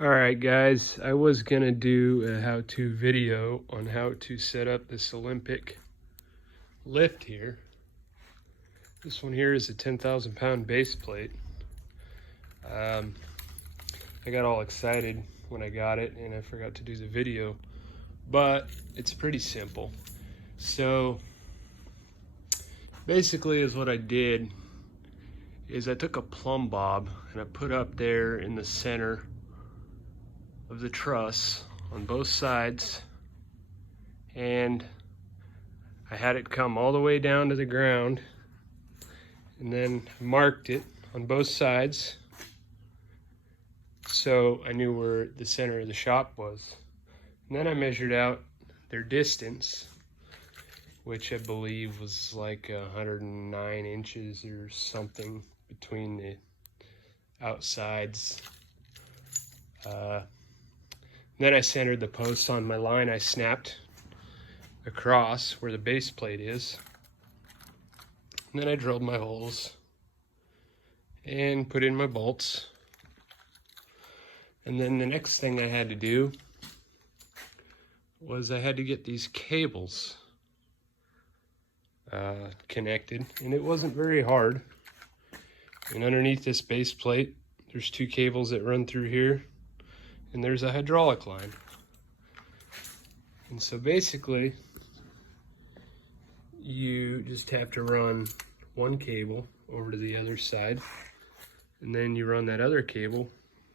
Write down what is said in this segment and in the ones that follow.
Alright guys, I was gonna do a how-to video on how to set up this Olympic lift here. This one here is a 10,000 pound base plate. I got all excited when I got it and I forgot to do the video, but it's pretty simple. So basically is what I did is I took a plumb bob and I put up there in the center of the truss on both sides, and I had it come all the way down to the ground, and then marked it on both sides so I knew where the center of the shop was. And then I measured out their distance, which I believe was like 109 inches or something between the outsides. Then I centered the posts on my line I snapped across where the base plate is. And then I drilled my holes and put in my bolts. And then the next thing I had to do was I had to get these cables connected, and it wasn't very hard. And underneath this base plate, there's two cables that run through here, and there's a hydraulic line. And so basically, you just have to run one cable over to the other side, and then you run that other cable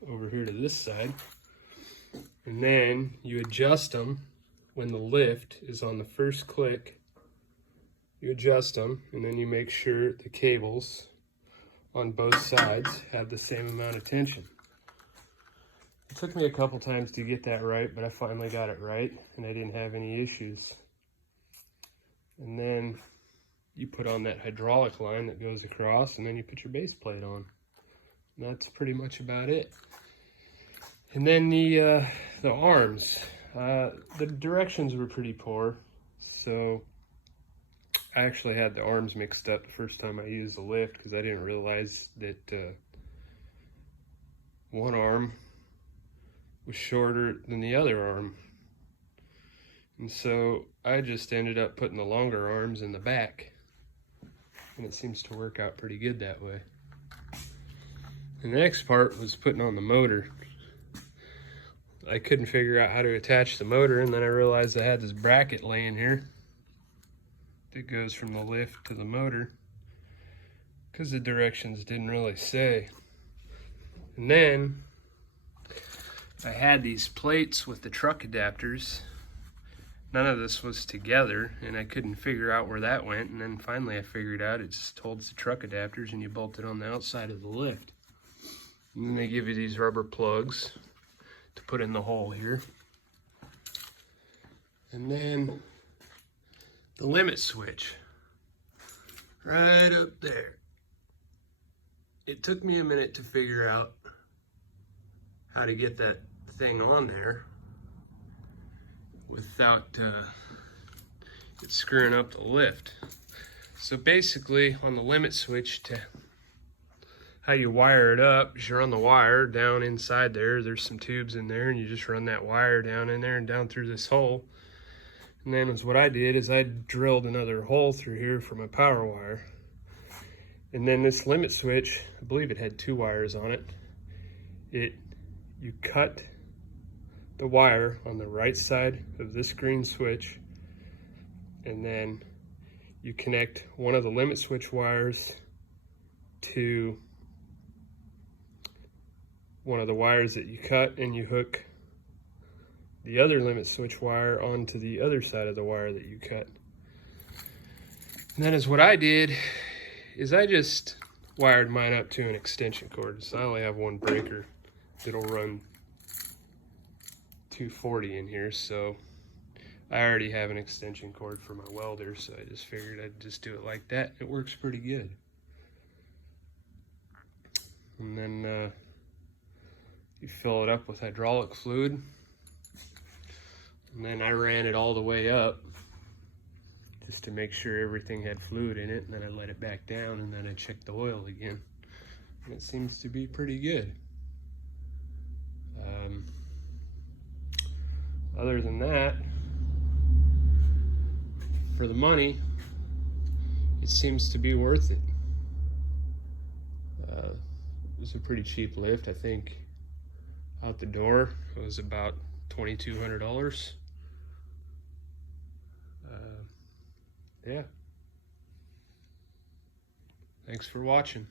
over here to this side, and then you adjust them when the lift is on the first click. You adjust them, and then you make sure the cables on both sides have the same amount of tension. It took me a couple times to get that right, but I finally got it right, and I didn't have any issues. And then you put on that hydraulic line that goes across, and then you put your base plate on. And that's pretty much about it. And then the arms, the directions were pretty poor, so I actually had the arms mixed up the first time I used the lift because I didn't realize that one arm was shorter than the other arm. And so I just ended up putting the longer arms in the back, and it seems to work out pretty good that way. And the next part was putting on the motor. I couldn't figure out how to attach the motor, and then I realized I had this bracket laying here that goes from the lift to the motor because the directions didn't really say. And then I had these plates with the truck adapters. None of this was together, and I couldn't figure out where that went. And then finally I figured out it just holds the truck adapters, and you bolt it on the outside of the lift. And then they give you these rubber plugs to put in the hole here. And then the limit switch right up there. It took me a minute to figure out how to get that thing on there without it screwing up the lift. So basically on the limit switch, to how you wire it up is you run the wire down inside there. There's some tubes in there, and you just run that wire down in there and down through this hole. And then what I did is I drilled another hole through here for my power wire. And then this limit switch, I believe it had two wires on it. You cut the wire on the right side of this green switch, and then you connect one of the limit switch wires to one of the wires that you cut, and you hook the other limit switch wire onto the other side of the wire that you cut. And then what I did is I just wired mine up to an extension cord. So I only have one breaker that'll run 240 in here, so I already have an extension cord for my welder, so I just figured I'd just do it like that. It works pretty good. And then you fill it up with hydraulic fluid, and then I ran it all the way up just to make sure everything had fluid in it, and then I let it back down, and then I checked the oil again, and it seems to be pretty good. other than that, for the money, it seems to be worth it. It was a pretty cheap lift. I think out the door it was about $2,200. Yeah. Thanks for watching.